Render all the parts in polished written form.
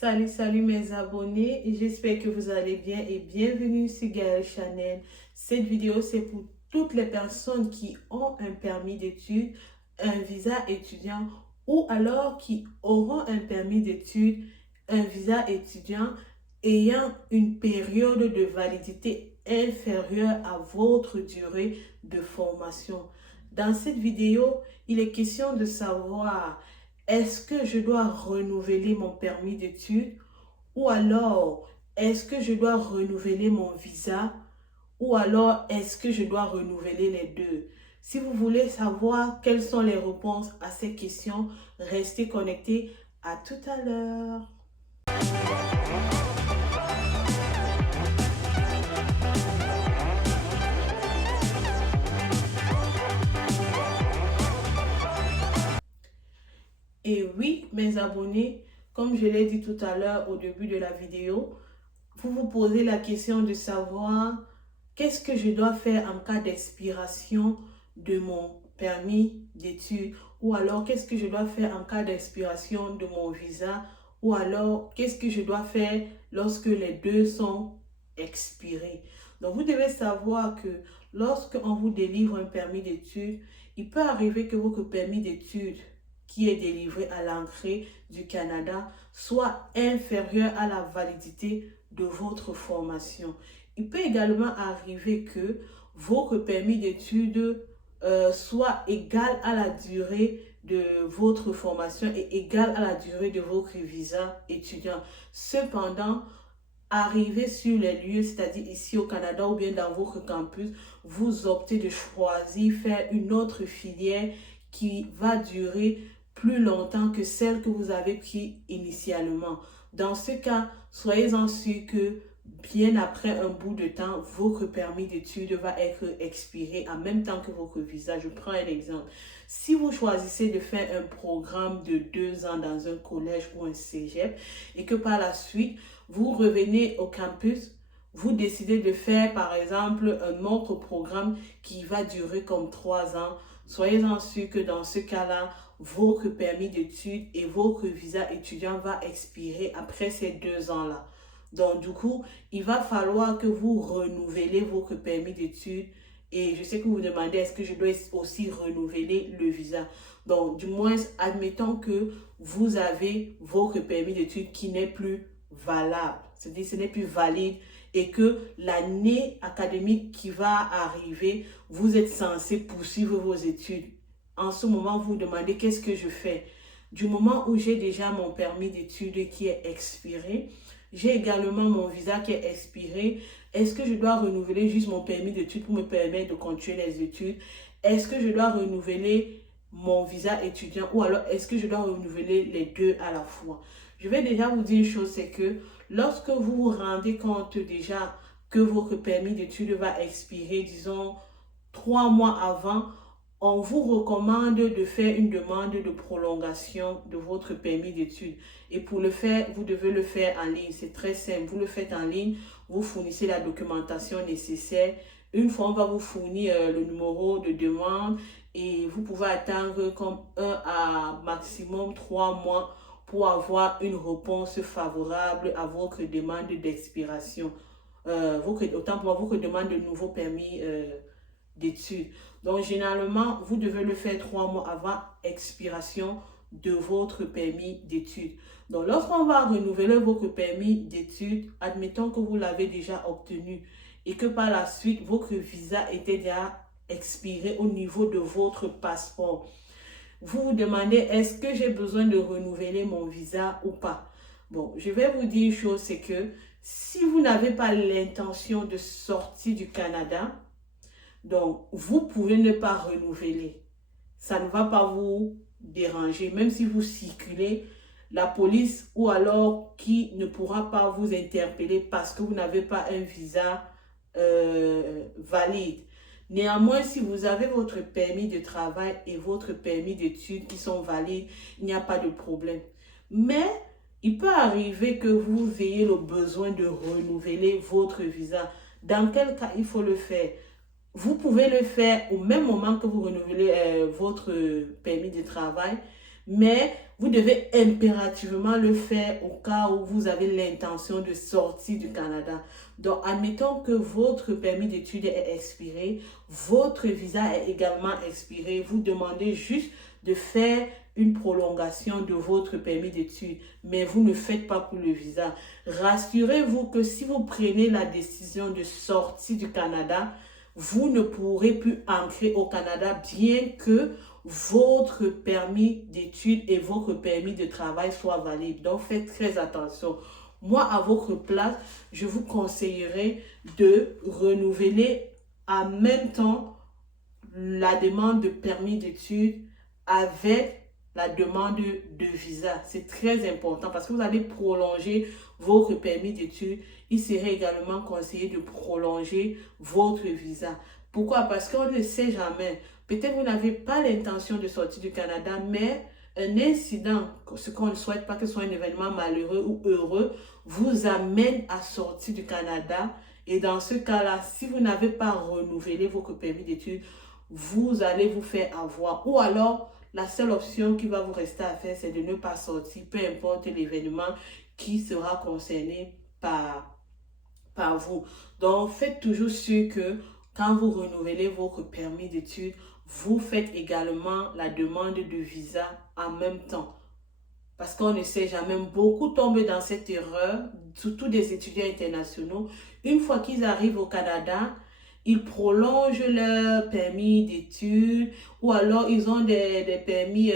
Salut mes abonnés, j'espère que vous allez bien et bienvenue sur Gaël Channel. Cette vidéo c'est pour toutes les personnes qui ont un permis d'études, un visa étudiant ou alors qui auront un permis d'études, un visa étudiant ayant une période de validité inférieure à votre durée de formation. Dans cette vidéo, il est question de savoir: est-ce que je dois renouveler mon permis d'études ou alors est-ce que je dois renouveler mon visa ou alors est-ce que je dois renouveler les deux? Si vous voulez savoir quelles sont les réponses à ces questions, restez connectés. À tout à l'heure. Et oui, mes abonnés, comme je l'ai dit tout à l'heure au début de la vidéo, vous vous posez la question de savoir qu'est-ce que je dois faire en cas d'expiration de mon permis d'études ou alors qu'est-ce que je dois faire en cas d'expiration de mon visa ou alors qu'est-ce que je dois faire lorsque les deux sont expirés. Donc vous devez savoir que lorsque on vous délivre un permis d'études, il peut arriver que votre permis d'études qui est délivré à l'entrée du Canada soit inférieur à la validité de votre formation. Il peut également arriver que votre permis d'études soit égal à la durée de votre formation et égal à la durée de votre visa étudiant. Cependant, arrivé sur les lieux, c'est-à-dire ici au Canada ou bien dans votre campus, vous optez de choisir faire une autre filière qui va durer plus longtemps que celle que vous avez prise initialement. Dans ce cas, soyez-en sûr que bien après un bout de temps, votre permis d'études va être expiré en même temps que votre visa. Je prends un exemple. Si vous choisissez de faire un programme de 2 ans dans un collège ou un cégep et que par la suite, vous revenez au campus, vous décidez de faire par exemple un autre programme qui va durer comme 3 ans, soyez-en sûr que dans ce cas-là, votre permis d'études et votre visa étudiant va expirer après ces 2 ans-là. Donc, du coup, il va falloir que vous renouvelez votre permis d'études. Et je sais que vous vous demandez, est-ce que je dois aussi renouveler le visa? Donc, du moins, admettons que vous avez votre permis d'études qui n'est plus valable. C'est-à-dire, ce n'est plus valide et que l'année académique qui va arriver, vous êtes censé poursuivre vos études. En ce moment, vous vous demandez, qu'est-ce que je fais? Du moment où j'ai déjà mon permis d'études qui est expiré, j'ai également mon visa qui est expiré. Est-ce que je dois renouveler juste mon permis d'études pour me permettre de continuer les études? Est-ce que je dois renouveler mon visa étudiant ou alors est-ce que je dois renouveler les deux à la fois? Je vais déjà vous dire une chose, c'est que lorsque vous vous rendez compte déjà que votre permis d'études va expirer, disons 3 mois avant, on vous recommande de faire une demande de prolongation de votre permis d'études. Et pour le faire, vous devez le faire en ligne. C'est très simple. Vous le faites en ligne, vous fournissez la documentation nécessaire. Une fois, on va vous fournir le numéro de demande et vous pouvez attendre comme 1 à maximum 3 mois pour avoir une réponse favorable à votre demande d'expiration. Autant pour votre demande de nouveau permis d'études. Donc, généralement, vous devez le faire 3 mois avant expiration de votre permis d'études. Donc, lorsqu'on va renouveler votre permis d'études, admettons que vous l'avez déjà obtenu et que par la suite, votre visa était déjà expiré au niveau de votre passeport. Vous vous demandez, est-ce que j'ai besoin de renouveler mon visa ou pas? Bon, je vais vous dire une chose, c'est que si vous n'avez pas l'intention de sortir du Canada, donc, vous pouvez ne pas renouveler. Ça ne va pas vous déranger. Même si vous circulez, la police ou alors qui ne pourra pas vous interpeller parce que vous n'avez pas un visa valide. Néanmoins, si vous avez votre permis de travail et votre permis d'études qui sont valides, il n'y a pas de problème. Mais il peut arriver que vous ayez le besoin de renouveler votre visa. Dans quel cas il faut le faire? Vous pouvez le faire au même moment que vous renouvelez votre permis de travail, Mais vous devez impérativement le faire au cas où vous avez l'intention de sortir du Canada. Donc, admettons que votre permis d'études est expiré, votre visa est également expiré. Vous demandez juste de faire une prolongation de votre permis d'études, mais vous ne faites pas pour le visa. Rassurez-vous que si vous prenez la décision de sortir du Canada, vous ne pourrez plus entrer au Canada bien que votre permis d'études et votre permis de travail soient valides. Donc, faites très attention. Moi, à votre place, je vous conseillerais de renouveler en même temps la demande de permis d'études avec la demande de visa. C'est très important parce que vous allez prolonger votre permis d'études. Il serait également conseillé de prolonger votre visa. Pourquoi? Parce qu'on ne sait jamais. Peut-être vous n'avez pas l'intention de sortir du Canada, mais un incident, ce qu'on ne souhaite pas que ce soit un événement malheureux ou heureux, vous amène à sortir du Canada. Et dans ce cas-là, si vous n'avez pas renouvelé votre permis d'études, vous allez vous faire avoir. Ou alors, la seule option qui va vous rester à faire, c'est de ne pas sortir, peu importe l'événement qui sera concerné par vous. Donc, faites toujours sûr que quand vous renouvelez votre permis d'études, vous faites également la demande de visa en même temps. Parce qu'on ne sait jamais, beaucoup tombent dans cette erreur, surtout des étudiants internationaux. Une fois qu'ils arrivent au Canada, ils prolongent leur permis d'études ou alors ils ont des permis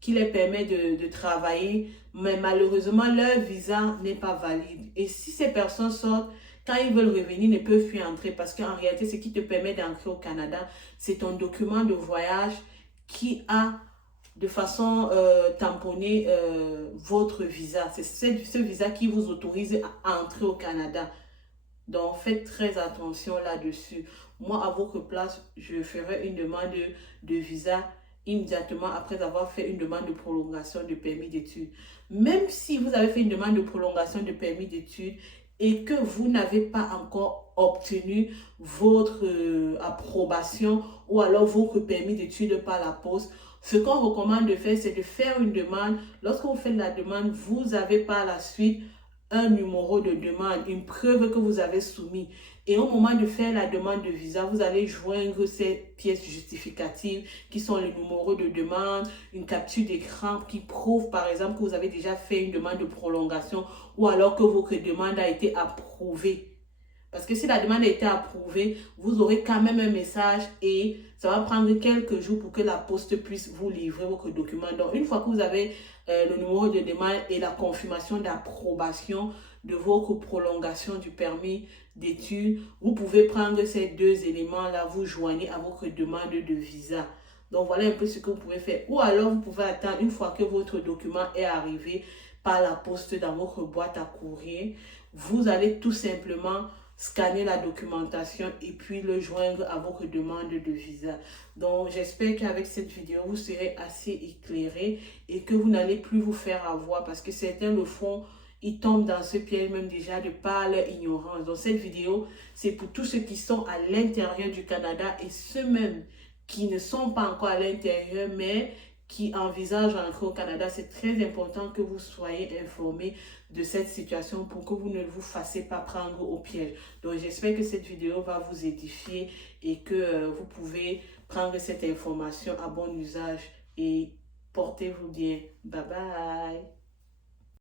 qui les permettent de travailler, mais malheureusement, leur visa n'est pas valide. Et si ces personnes sortent, quand ils veulent revenir, ils ne peuvent plus entrer parce qu'en réalité, ce qui te permet d'entrer au Canada, c'est ton document de voyage qui a de façon tamponnée votre visa. C'est ce visa qui vous autorise à entrer au Canada. Donc, faites très attention là-dessus. Moi, à votre place, je ferai une demande de visa immédiatement après avoir fait une demande de prolongation de permis d'études. Même si vous avez fait une demande de prolongation de permis d'études et que vous n'avez pas encore obtenu votre approbation ou alors votre permis d'études par la poste, ce qu'on recommande de faire, c'est de faire une demande. Lorsque vous faites la demande, vous avez par la suite un numéro de demande, une preuve que vous avez soumis. Et au moment de faire la demande de visa, vous allez joindre ces pièces justificatives qui sont le numéro de demande, une capture d'écran qui prouve par exemple que vous avez déjà fait une demande de prolongation ou alors que votre demande a été approuvée. Parce que si la demande a été approuvée, vous aurez quand même un message et ça va prendre quelques jours pour que la poste puisse vous livrer votre document. Donc, une fois que vous avez le numéro de demande et la confirmation d'approbation de votre prolongation du permis d'études, vous pouvez prendre ces deux éléments-là, vous joignez à votre demande de visa. Donc, voilà un peu ce que vous pouvez faire. Ou alors, vous pouvez attendre une fois que votre document est arrivé par la poste dans votre boîte à courrier. Vous allez tout simplement scanner la documentation et puis le joindre à votre demande de visa. Donc, j'espère qu'avec cette vidéo, vous serez assez éclairé et que vous n'allez plus vous faire avoir parce que certains le font, ils tombent dans ce piège même déjà de par leur ignorance. Donc, cette vidéo, c'est pour tous ceux qui sont à l'intérieur du Canada et ceux même qui ne sont pas encore à l'intérieur, mais qui envisagent d'entrer au Canada. C'est très important que vous soyez informés de cette situation pour que vous ne vous fassiez pas prendre au piège. Donc, j'espère que cette vidéo va vous édifier et que vous pouvez prendre cette information à bon usage et portez-vous bien. Bye bye.